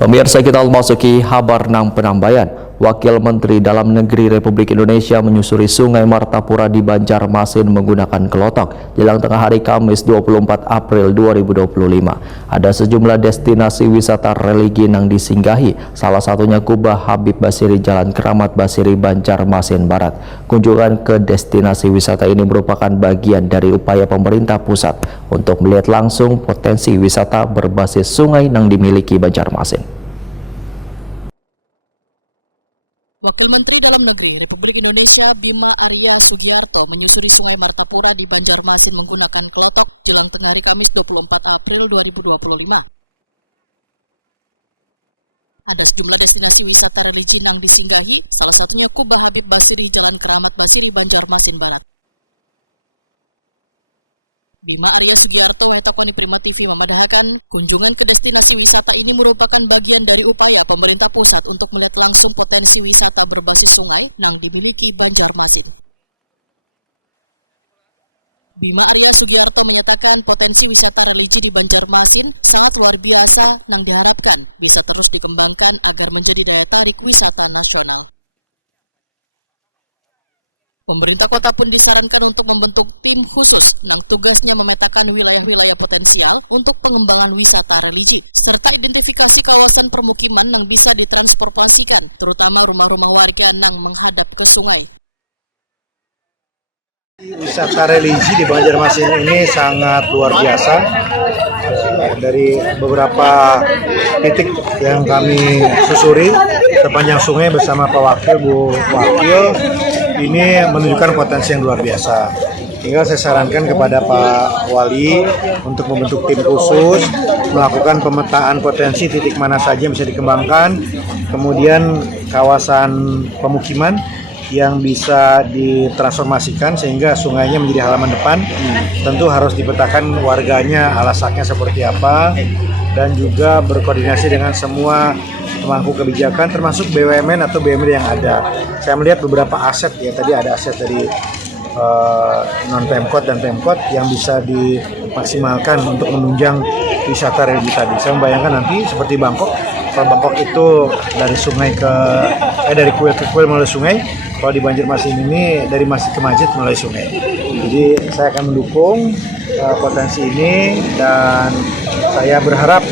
Pemirsa, kita memasuki kabar nang penambayan. Wakil Menteri Dalam Negeri Republik Indonesia menyusuri Sungai Martapura di Banjarmasin menggunakan kelotok jelang tengah hari Kamis 24 April 2025. Ada sejumlah destinasi wisata religi nang disinggahi, salah satunya Kubah Habib Basiri Jalan Keramat Basiri Banjarmasin Barat. Kunjungan ke destinasi wisata ini merupakan bagian dari upaya pemerintah pusat untuk melihat langsung potensi wisata berbasis sungai nang dimiliki Banjarmasin. Wakil Menteri Dalam Negeri Republik Indonesia Bima Arya Sugiarto menyusuri Sungai Martapura di Banjarmasin menggunakan kelotok jelang tengah hari Kamis 24 April 2025. Ada sejumlah destinasi wisata religi nang disinggahi, salah satunya Kubah Habib Basiri Jalan Keramat Basiri Banjarmasin Barat. Bima Arya Sugiarto Wahetakoni Prima TV memadahkan kunjungan ke destinasi wisata ini merupakan bagian dari upaya pemerintah pusat untuk melihat langsung potensi wisata berbasis sungai nang dimiliki Banjarmasin. Bima Arya Sugiarto menyatakan potensi wisata religi di Banjarmasin sangat luar biasa nang diharapkan bisa terus dikembangkan agar menjadi daya tarik wisata nasional. Pemerintah kota pun disarankan untuk membentuk tim khusus nang tugasnya memetakan wilayah-wilayah potensial untuk pengembangan wisata religi, serta identifikasi kawasan permukiman nang bisa ditransportasikan, terutama rumah-rumah warga nang menghadap ke sungai. Wisata religi di Banjarmasin ini sangat luar biasa. Dari beberapa titik yang kami susuri sepanjang sungai bersama Pak Wakil, Bu Wakil, ini menunjukkan potensi yang luar biasa. Sehingga saya sarankan kepada Pak Wali untuk membentuk tim khusus, melakukan pemetaan potensi titik mana saja yang bisa dikembangkan, kemudian kawasan pemukiman yang bisa ditransformasikan sehingga sungainya menjadi halaman depan. Tentu harus dipetakan warganya, alasannya seperti apa, dan juga berkoordinasi dengan semua pemangku kebijakan termasuk BUMN atau BUMD yang ada. Saya melihat beberapa aset, ya tadi ada aset dari non-Pemkot dan Pemkot yang bisa dimaksimalkan untuk menunjang wisata religi tadi. Saya membayangkan nanti seperti Bangkok, kalau Bangkok itu dari sungai dari kuil ke kuil melalui sungai, kalau di Banjarmasin ini dari masjid ke masjid melalui sungai. Jadi saya akan mendukung potensi ini dan saya berharap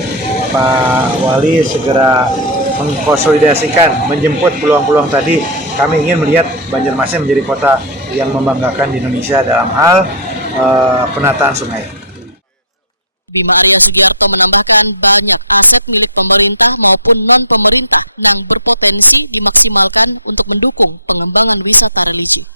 Pak Wali segera mengkonsolidasikan, menjemput peluang-peluang tadi. Kami ingin melihat Banjarmasin menjadi kota yang membanggakan di Indonesia dalam hal penataan sungai. Bima Arya Sugiarto menambahkan banyak aset milik pemerintah maupun non-pemerintah nang berpotensi dimaksimalkan untuk mendukung pengembangan wisata religi.